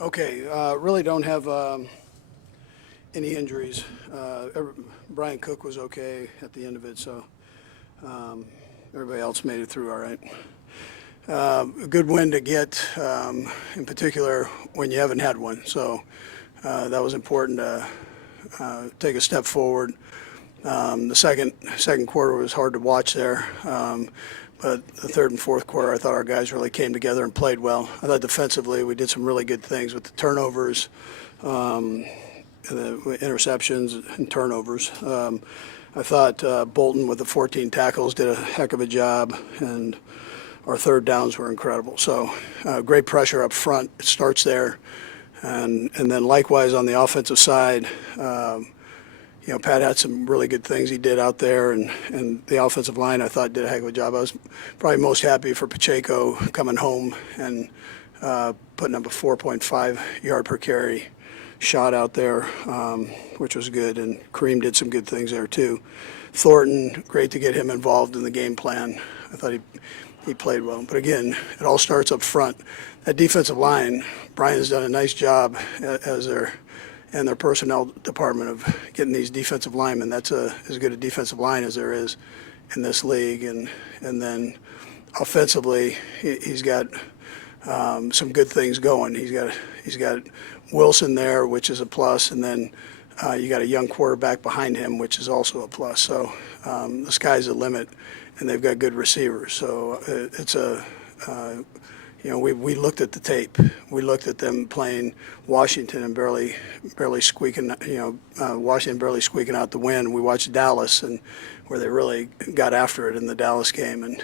Okay, really don't have any injuries. Brian Cook was okay at the end of it, so everybody else made it through all right. A good win to get, in particular when you haven't had one. So that was important to take a step forward. The second quarter was hard to watch there, but the third and fourth quarter, I thought our guys really came together and played well. I thought defensively we did some really good things with the turnovers, the interceptions and turnovers. I thought Bolton with the 14 tackles did a heck of a job, and our third downs were incredible. So great pressure up front. It starts there, and then likewise on the offensive side. Pat had some really good things he did out there, and the offensive line I thought did a heck of a job. I was probably most happy for Pacheco coming home and putting up a 4.5 yard per carry shot out there, which was good, and Kareem did some good things there too. Thornton, great to get him involved in the game plan. I thought he played well. But again, it all starts up front. That defensive line, Brian's done a nice job as their personnel department of getting these defensive linemen. That's as good a defensive line as there is in this league. And then offensively, he's got some good things going. He's got Wilson there, which is a plus, and then you got a young quarterback behind him, which is also a plus. So the sky's the limit, and they've got good receivers. So it's a we looked at the tape. We looked at them playing Washington and barely squeaking. Washington barely squeaking out the win. We watched Dallas, and where they really got after it in the Dallas game and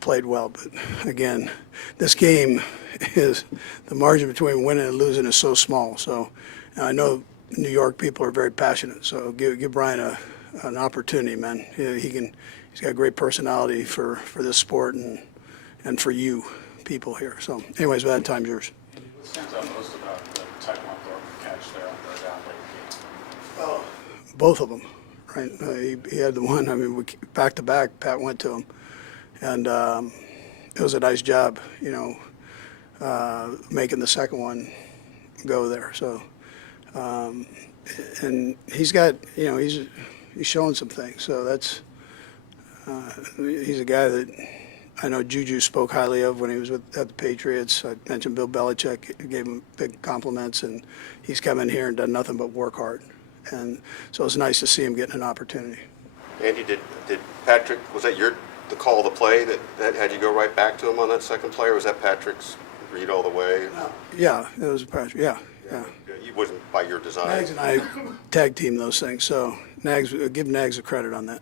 played well. But again, this game is the margin between winning and losing is so small. So I know New York people are very passionate. So give Brian an opportunity, man. He's got great personality for this sport and for you people here. So anyways, with that, time's yours. What stands out most about the Tyquan Thornton catch there on third down late in the game? Oh, both of them, right? He had the one, I mean, back to back, Pat went to him. And it was a nice job, making the second one go there. So, and he's got, he's showing some things. So that's, he's a guy that I know Juju spoke highly of when he was at the Patriots. I mentioned Bill Belichick, gave him big compliments, and he's come in here and done nothing but work hard. And so it's nice to see him getting an opportunity. Andy, did Patrick, was that the call of the play that had you go right back to him on that second play, or was that Patrick's read all the way? Yeah, it was Patrick. Yeah. It wasn't by your design. Nags and I tag team those things, so give Nags a credit on that.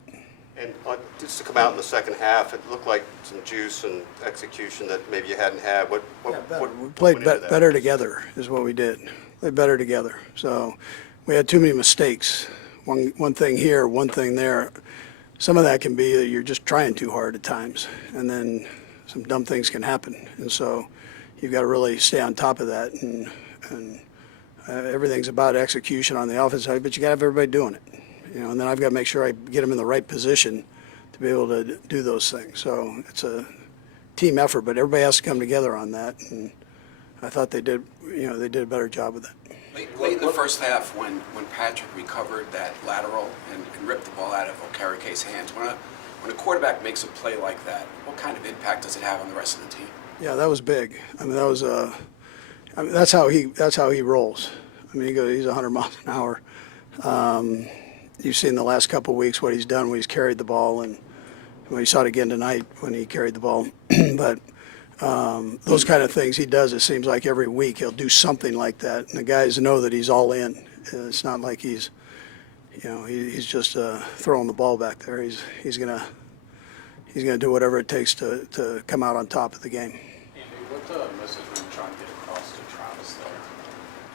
And just to come out in the second half, it looked like some juice and execution that maybe you hadn't had. What we played better together is what we did. Played better together. So we had too many mistakes. One thing here, one thing there. Some of that can be that you're just trying too hard at times, and then some dumb things can happen. And so you've got to really stay on top of that. And everything's about execution on the offense side, but you got to have everybody doing it. And then I've got to make sure I get them in the right position to be able to do those things. So it's a team effort, but everybody has to come together on that. And I thought they did a better job with that. Late in the first half, when Patrick recovered that lateral and ripped the ball out of Okereke's hands, when a quarterback makes a play like that, what kind of impact does it have on the rest of the team? Yeah, that was big. I mean, that's how he rolls. I mean, he's 100 miles an hour. You've seen the last couple of weeks what he's done when he's carried the ball, and we saw it again tonight when he carried the ball. But those kind of things he does, it seems like every week he'll do something like that, and the guys know that he's all in. It's not like he's just throwing the ball back there. He's gonna do whatever it takes to come out on top of the game. Andy, what message were you trying to get across to Travis there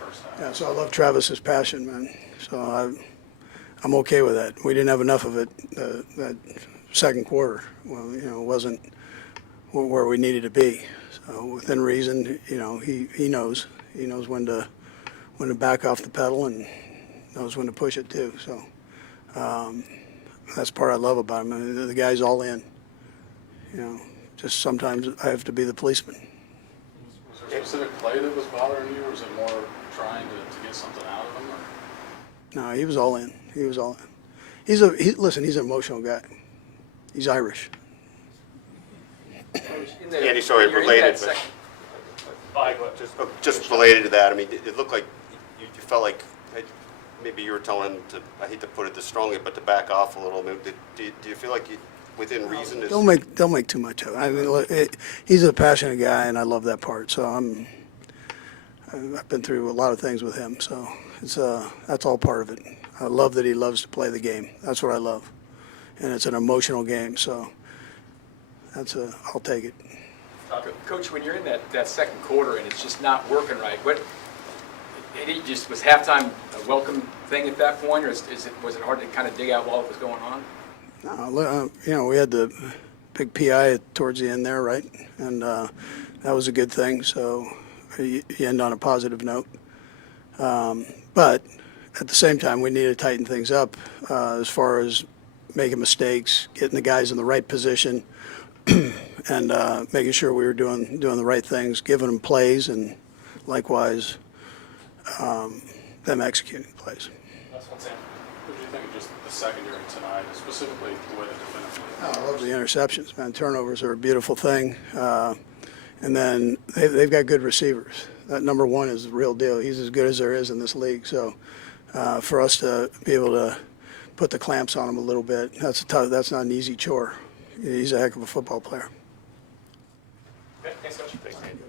first half? Yeah, so I love Travis's passion, man. So I'm okay with that. We didn't have enough of it that second quarter. Well, it wasn't where we needed to be. So within reason, he knows when to back off the pedal and knows when to push it too. So that's part I love about him. I mean, the guy's all in. Just sometimes I have to be the policeman. Was there specific play that was bothering you, or was it more trying to get something out of him? Or? No, he was all in. He was all in. Listen, he's an emotional guy. He's Irish. Andy, sorry, related, just related to that. I mean, it looked like you felt like maybe you were telling him to, I hate to put it this strongly, but to back off a little bit. Do you feel like within reason? Don't make too much of it. I mean, look, he's a passionate guy, and I love that part. So I've been through a lot of things with him. So that's all part of it. I love that he loves to play the game. That's what I love, and it's an emotional game. So I'll take it. Coach, when you're in that second quarter and it's just not working right, was halftime a welcome thing at that point, or was it hard to kind of dig out what was going on? No, we had the big PI towards the end there, right? And that was a good thing. So you end on a positive note. But at the same time, we need to tighten things up as far as making mistakes, getting the guys in the right position, and making sure we were doing the right things, giving them plays, and likewise them executing plays. That's what I'm saying. What did you think of just the secondary tonight, specifically the way they defended? I love the interceptions, man. Turnovers are a beautiful thing. And then they've got good receivers. That number one is the real deal. He's as good as there is in this league. So for us to be able to put the clamps on him a little bit, that's not an easy chore. He's a heck of a football player. Okay, thanks, Coach. Thanks, Andy.